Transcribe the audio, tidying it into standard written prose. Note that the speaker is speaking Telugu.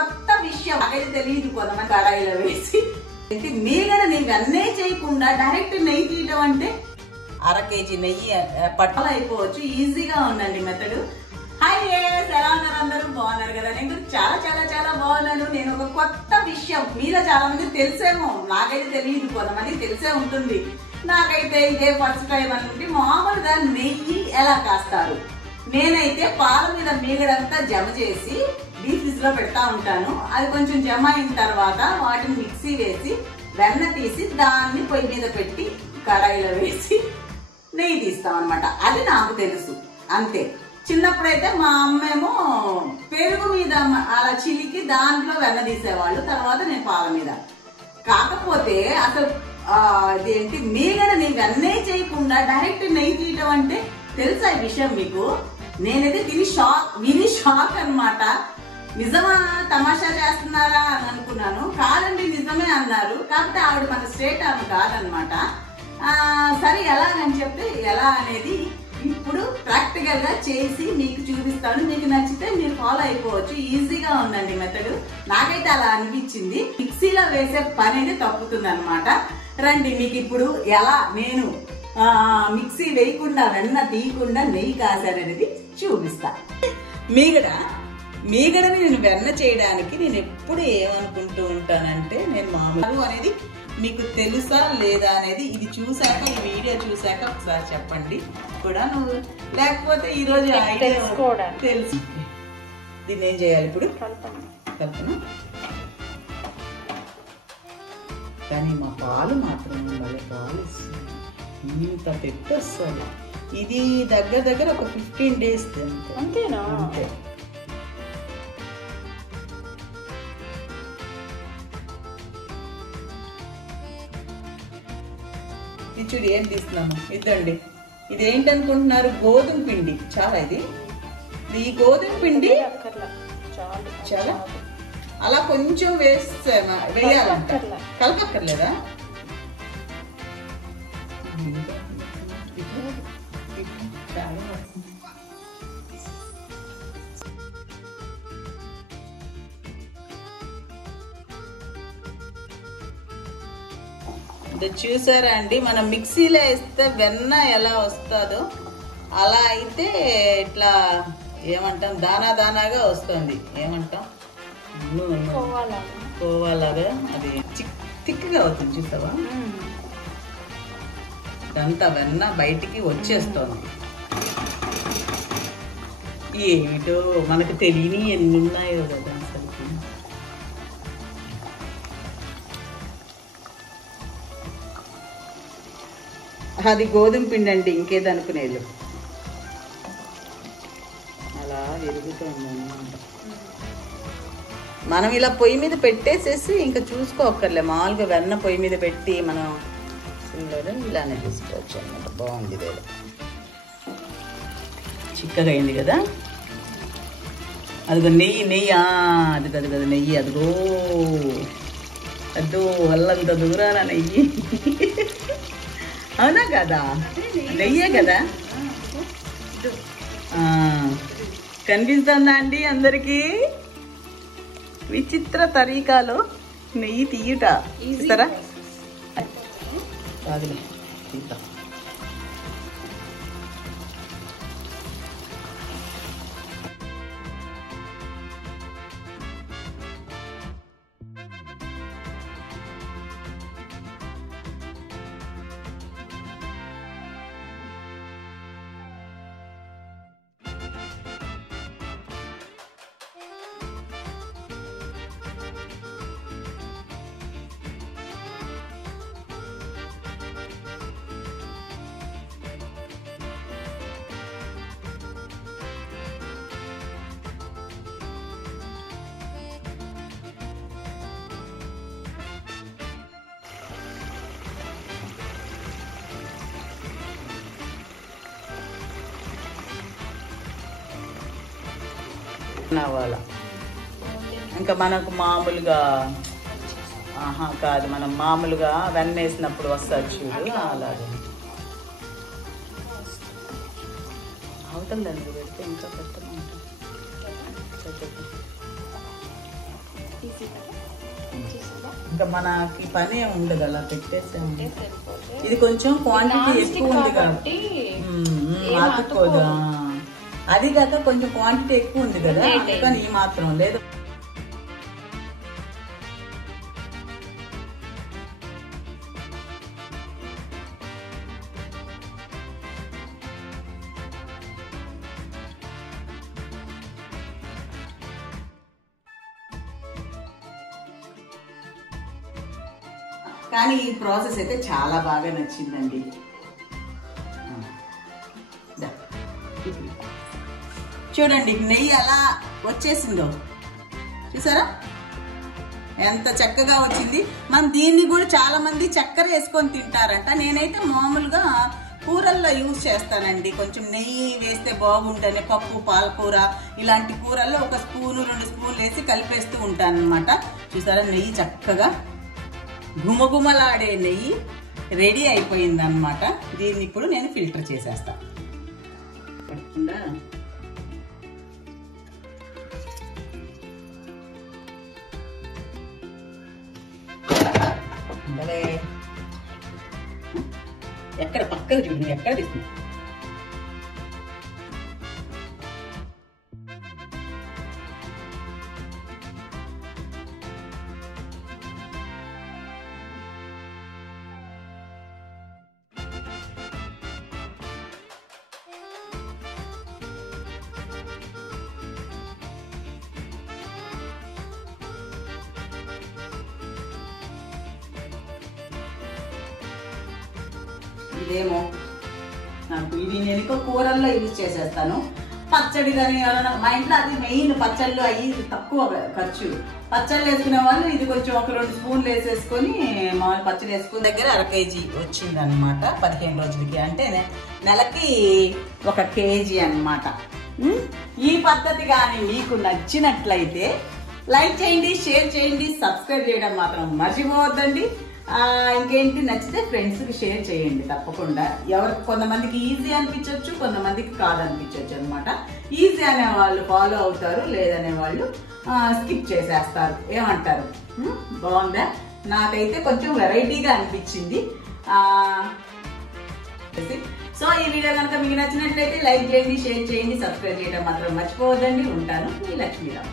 కొత్త విషయం నాకైతే తెలియదు. కొంతమంది కడాయిలో వేసి మీగడ నేను అన్నే చేయకుండా డైరెక్ట్ నెయ్యి తీయడం అంటే 1/2 kg నెయ్యి పట్టలు అయిపోవచ్చు. ఈజీగా ఉందండి మెథడ్. హాయ్ ఎలా ఉన్నారు అందరూ? బాగున్నారు కదా? నేను చాలా చాలా చాలా బాగున్నాను. నేను ఒక కొత్త విషయం మీలో చాలా మంది తెలిసేమో, నాకైతే తెలియదు, కొంతమంది తెలిసే ఉంటుంది. నాకైతే ఇదే ఫస్ట్ టైం అనుకుంటే మామూలుగా నెయ్యి ఎలా కాస్తారు. నేనైతే పాల మీద మీగడంతా జమ చేసి డీప్ ఫ్రిడ్జ్ లో పెడతా ఉంటాను. అది కొంచెం జమ అయిన తర్వాత వాటిని మిక్సీ వేసి వెన్న తీసి దాన్ని పొయ్యి మీద పెట్టి కడాయిలో వేసి నెయ్యి తీస్తాం అనమాట. అది నాకు తెలుసు అంతే. చిన్నప్పుడైతే మా అమ్మేమో పెరుగు మీద అలా చిలికి దాంట్లో వెన్న తీసేవాళ్ళు, తర్వాత నేను పాల మీద. కాకపోతే అసలు అదేంటి మీగడ నేను వెన్నే చేయకుండా డైరెక్ట్ నెయ్యి తీయటం అంటే తెలుసా ఈ విషయం మీకు? నేనైతే విని షాక్ అనమాట. నిజమా, తమాషా చేస్తున్నారా అని అనుకున్నాను. కాదండి నిజమే అన్నారు. కాకపోతే ఆవిడ మన స్టేట్ ఆమె కాదనమాట. సరే ఎలాగని చెప్తే ఎలా అనేది ఇప్పుడు ప్రాక్టికల్ గా చేసి మీకు చూపిస్తాను. మీకు నచ్చితే మీరు ఫాలో అయిపోవచ్చు. ఈజీగా ఉందండి మెథడ్. నాకైతే అలా అనిపించింది. మిక్సీలో వేసే పని అయితే తప్పుతుంది అనమాట. రండి మీకు ఇప్పుడు ఎలా నేను మిక్సీ వేయకుండా వెన్న తీయకుండా నెయ్యి కాసాననేది చూపిస్తా. మీగడని నేను వెన్న చేయడానికి నేను ఎప్పుడు ఏమనుకుంటూ ఉంటానంటే, నేను మామూలు అనేది మీకు తెలుసా లేదా అనేది ఇది చూసాక, ఈ వీడియో చూసాక ఒకసారి చెప్పండి కూడా. నువ్వు లేకపోతే ఈరోజు తెలుసు. దీన్ని ఏం చేయాలి ఇప్పుడు? కల్పన. కానీ మా పాలు మాత్రం భలే పాలు ఇస్తుంది. ఇంత పెట్టి వస్తుంది. ఇది దగ్గర ఒక 15 days అంతేనా? అంతే. చూడు ఏం తీస్తున్నాము. ఇదండి, ఇది ఏంటనుకుంటున్నారు? గోధుమ పిండి. చాలా ఈ గోధుమ పిండి చాలా అలా కొంచెం వేయాలంట. కలపక్కర్లేదా? చూసారా అండి, మనం మిక్సీలో వేస్తే వెన్న ఎలా వస్తుందో అలా అయితే ఇట్లా ఏమంటాం, దానాగా వస్తుంది. ఏమంటాం, కోవాలాగా. అది తిక్కగా అవుతుంది. చూసావా, ఇదంతా వెన్న బయటికి వచ్చేస్తుంది. ఏమిటో మనకు తెలియని ఎన్ని ఉన్నాయో కదా అసలు. అది గోధుమ పిండి అండి, ఇంకేది అనుకునేది. అలా విరుగుతుందన్నమాట. మనం ఇలా పొయ్యి మీద పెట్టేసేసి ఇంకా చూసుకోక్కర్లే. మామూలుగా వెన్న పొయ్యి మీద పెట్టి మనం ఇలానే చూసుకోవచ్చు అన్నమాట. బాగుంది. ఇదేదో చిక్కగా అయింది కదా. అదిగో నెయ్యి అది కదా నెయ్యి. అదో వల్లంత దూరాన నెయ్యి. అవునా కదా? నెయ్యే కదా. కనిపిస్తుందా అండి అందరికి? విచిత్ర తరీకాలో నెయ్యి తీయుట. చూస్తారా? కాదులే, తీద్దాం. అవ్వాల. ఇంకా మనకు మామూలుగా కాదు, మనం మామూలుగా వెన్న వేసినప్పుడు వస్తుంది చూడు, అలాగే అవుతుందండి. పెడితే ఇంకా పెద్దగా ఉంటుంది. ఇంకా మనకి పని ఉండదు, అలా పెట్టేసాం. ఇది కొంచెం క్వాంటిటీ ఎక్కువ ఉంది కాబట్టి అతుక్కోదు. అది కాక కొంచెం క్వాంటిటీ ఎక్కువ ఉంది కదా, అందుకని ఈ మాత్రం లేదు. కానీ ఈ ప్రాసెస్ అయితే చాలా బాగా నచ్చిందండి. చూడండి నెయ్యి ఎలా వచ్చేసిందో, చూసారా ఎంత చక్కగా వచ్చింది. మనం దీన్ని కూడా చాలా మంది చక్కెర వేసుకొని తింటారంట. నేనైతే మామూలుగా కూరల్లో యూజ్ చేస్తానండి. కొంచెం నెయ్యి వేస్తే బాగుంటుంది. పప్పు, పాలకూర ఇలాంటి కూరల్లో 1 స్పూను 2 స్పూన్లు వేసి కలిపేస్తూ ఉంటాను అనమాట. చూసారా నెయ్యి చక్కగా గుమగుమలాడే నెయ్యి రెడీ అయిపోయింది అనమాట. దీన్ని ఇప్పుడు నేను ఫిల్టర్ చేసేస్తా. ఎక్కడ పక్కకు చూడు, ఎక్కడ తీసుకున్నా ఇదేమో నాకు ఇది నేను కూరల్లో యూజ్ చేసేస్తాను. పచ్చడి కానీ ఎవరైనా మా ఇంట్లో అది మెయిన్, పచ్చళ్ళు అయ్యి తక్కువ ఖర్చు. పచ్చళ్ళు వేసుకునే వాళ్ళు ఇది కొంచెం 1-2 స్పూన్లు వేసేసుకొని మామూలు పచ్చడి వేసుకుని దగ్గర 1/2 కేజీ వచ్చింది అనమాట 15 రోజులకి. అంటే నెలకి 1 కేజీ అనమాట. ఈ పద్ధతి కానీ మీకు నచ్చినట్లయితే లైక్ చేయండి, షేర్ చేయండి, సబ్స్క్రైబ్ చేయడం మాత్రం మర్చిపోవద్దండి. ఇంకేంటి నచ్చితే ఫ్రెండ్స్కి షేర్ చేయండి తప్పకుండా. కొంతమందికి ఈజీ అనిపించవచ్చు, కొంతమందికి కాదనిపించవచ్చు అనమాట. ఈజీ అనే వాళ్ళు ఫాలో అవుతారు, లేదనే వాళ్ళు స్కిప్ చేసేస్తారు. ఏమంటారు? బాగుందా? నాకైతే కొంచెం వెరైటీగా అనిపించింది. సో ఈ వీడియో కనుక మీకు నచ్చినట్లయితే లైక్ చేయండి, షేర్ చేయండి, సబ్స్క్రైబ్ చేయడం మాత్రం మర్చిపోవద్దండి. ఉంటాను, మీ లక్ష్మీరావు.